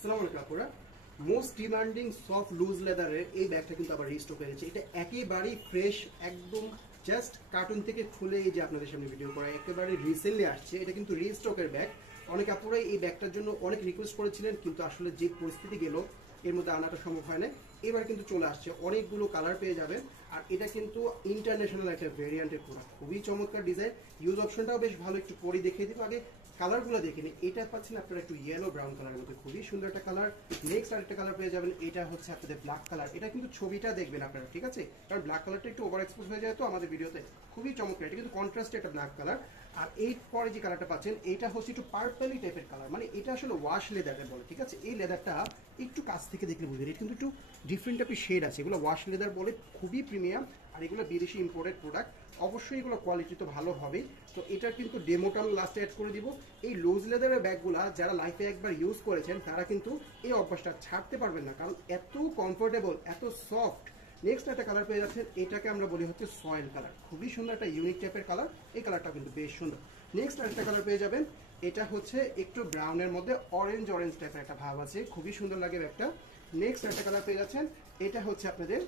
আসসালামু আলাইকুম আপুরা। মোস্ট ডিমান্ডিং সফট লুজ লেদারের এই ব্যাগটা কিন্তু আবার রিস্টক হয়েছে। এটা একেবারেই ফ্রেশ, একদম জাস্ট কার্টুন থেকে খুলে এই যে আপনাদের সামনে ভিডিও করা একেবারে রিসেন্টলি আসছে। এটা কিন্তু রিস্টকের ব্যাগ। অনেক আপুরাই এই ব্যাগটার জন্য অনেক রিকোয়েস্ট করেছিলেন, কিন্তু আসলে যে পরিস্থিতি গেল এর মধ্যে আনাটা সম্ভব হয় না। এবার কিন্তু চলে আসছে, অনেকগুলো কালার পেয়ে যাবেন। আর এটা কিন্তু ইন্টারন্যাশনাল একটা ভেরিয়েন্টের প্রোডাক্ট, খুবই চমৎকার ডিজাইন। ইউজ অপশনটাও বেশ ভালো, একটু পরে দেখিয়ে দিব। আগে কালারগুলো দেখে নিন। এটা পাচ্ছেন আপনারা একটু ইয়েলো ব্রাউন কালারের মধ্যে, খুবই সুন্দর একটা কালার। নেক্সট আরেকটা কালার পেয়ে যাবেন, এটা হচ্ছে আপনাদের ব্ল্যাক কালার। এটা কিন্তু ছবিটা দেখবেন আপনারা, ঠিক আছে? কারণ ব্ল্যাক কালারটা একটু ওভার এক্সপোজ হয়ে যায় তো আমাদের ভিডিওতে, খুবই চমৎকার। এটা কিন্তু কন্ট্রাস্টে একটা ব্ল্যাক কালার। আর এই পরে যে কালারটা পাচ্ছেন এটা হচ্ছে একটু পার্পলি টাইপের কালার, মানে এটা আসলে ওয়াশ লেদারে বলে, ঠিক আছে? এই লেদারটা একটু কাছ থেকে দেখলে বুঝবেন, এটা কিন্তু একটু ডিফারেন্ট টাইপের শেড আছে। এগুলো ওয়াশ লেদার বলে, খুবই প্রিমিয়াম। আর এগুলো বিদেশি ইম্পোর্টেড প্রোডাক্ট, অবশ্যই এগুলো কোয়ালিটি তো ভালো হবেই। তো এটার কিন্তু ডেমোটা আমি লাস্টে অ্যাড করে দিব। এই লুজ লেদারের ব্যাগগুলা যারা লাইফে একবার ইউজ করেছেন তারা কিন্তু এই অভ্যাসটা ছাড়তে পারবেন না, কারণ এত কমফোর্টেবল, এত সফট। নেক্সট একটা কালার পেয়ে যাচ্ছেন, এটাকে আমরা বলি হচ্ছে সয়েল কালার, খুবই সুন্দর একটা ইউনিক টাইপের কালার। এই কালারটা কিন্তু বেশ সুন্দর। নেক্সট একটা কালার পেয়ে যাবেন, এটা হচ্ছে একটু ব্রাউনের মধ্যে অরেঞ্জ অরেঞ্জ টাইপের একটা ভাব আছে, খুবই সুন্দর লাগে ব্যাগটা। নেক্সট একটা কালার পেয়ে যাচ্ছেন, এটা হচ্ছে আপনাদের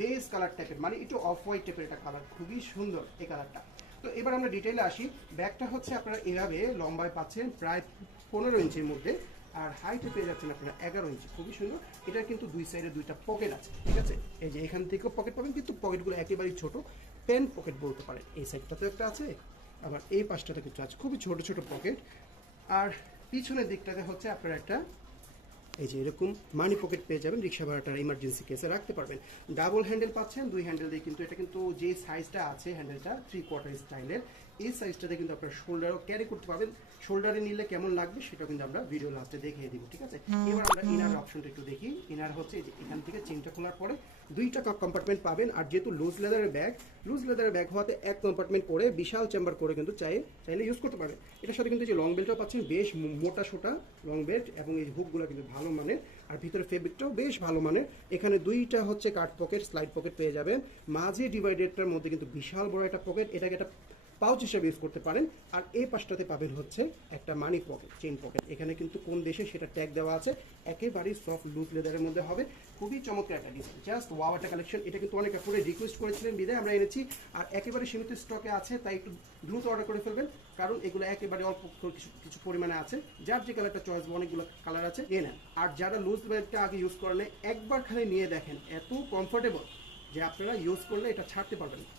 বেস কালার টাইপের, মানে একটু অফ হোয়াইট টাইপের একটা কালার, খুবই সুন্দর এই কালারটা। তো এবার আমরা ডিটেইলে আসি। ব্যাগটা হচ্ছে আপনারা এভাবে লম্বায় পাচ্ছেন প্রায় 15 ইঞ্চির মধ্যে, আর হাইটে পেয়ে যাচ্ছেন আপনারা 11 ইঞ্চি, খুবই সুন্দর। এটা কিন্তু দুই সাইডে দুইটা পকেট আছে, ঠিক আছে? এই যে এখান থেকেও পকেট পাবেন, কিন্তু পকেটগুলো একেবারেই ছোট, পেন পকেট বলতে পারেন। এই সাইডটাতেও একটা আছে, আবার এই পাশটাতে কিছু আছে, খুবই ছোট ছোট পকেট। আর পিছনের দিকটাতে হচ্ছে আপনারা একটা এই যে এরকম মানি পকেট পেয়ে যাবেন, রিক্সা ভাড়াটার ইমার্জেন্সি কেসে রাখতে পারবেন। ডাবল হ্যান্ডেল পাচ্ছেন, দুই হ্যান্ডেল দিয়ে। কিন্তু এটা কিন্তু যে সাইজটা আছে হ্যান্ডেলটা 3/4 স্টাইলের, এই সাইজটাতে কিন্তু আপনার শোল্ডারও ক্যারি করতে পারবেন। শোল্ডারে নিলে কেমন লাগবে সেটা কিন্তু আমরা ভিডিও লাস্টে দেখিয়ে দিব, ঠিক আছে? এবার আমরা ইনার অপশনটা একটু দেখি। ইনার হচ্ছে যে এখান থেকে চেনটা খোলার পরে দুইটা কম্পার্টমেন্ট পাবেন। আর যেহেতু লুজ লেদারের ব্যাগ হওয়াতে এক কম্পার্টমেন্ট করে বিশাল চেম্বার করে কিন্তু চাইলে ইউজ করতে পারবেন। এটার সাথে কিন্তু যে লং বেল্টও পাচ্ছেন, বেশ মোটা সোটা লং বেল্ট, এবং এই হুকগুলো কিন্তু ভালো মানের। আর ভিতরে ফেব্রিকটাও বেশ ভালো মানের। এখানে দুইটা হচ্ছে কাট পকেট, স্লাইড পকেট পেয়ে যাবেন। মাঝে ডিভাইডেডটার মধ্যে কিন্তু বিশাল বড় একটা পকেট, এটাকে একটা পাউচ হিসেবে ইউজ করতে পারেন। আর এই পাশটাতে পাবেন হচ্ছে একটা মানি পকেট, চেইন পকেট। এখানে কিন্তু কোন দেশে সেটা ট্যাগ দেওয়া আছে। একেবারেই সফট লুজ লেদারের মধ্যে হবে, খুবই চমৎকার একটা ডিজাইন, জাস্ট ওয়াও একটা কালেকশন। এটা কিন্তু অনেক আপুরে রিকোয়েস্ট করেছিলেন, বিদায় আমরা এনেছি। আর একেবারে সীমিত স্টকে আছে, তাই একটু দ্রুত অর্ডার করে ফেলবেন, কারণ এগুলো একেবারে অল্প কিছু পরিমাণে আছে। যার যে কালারটা চয়েস, অনেকগুলো কালার আছে, নিয়ে নেন। আর যারা লুজ ব্যাগটা আগে ইউজ করেন, একবার খালি নিয়ে দেখেন, এত কমফোর্টেবল যে আপনারা ইউজ করলে এটা ছাড়তে পারবেন না।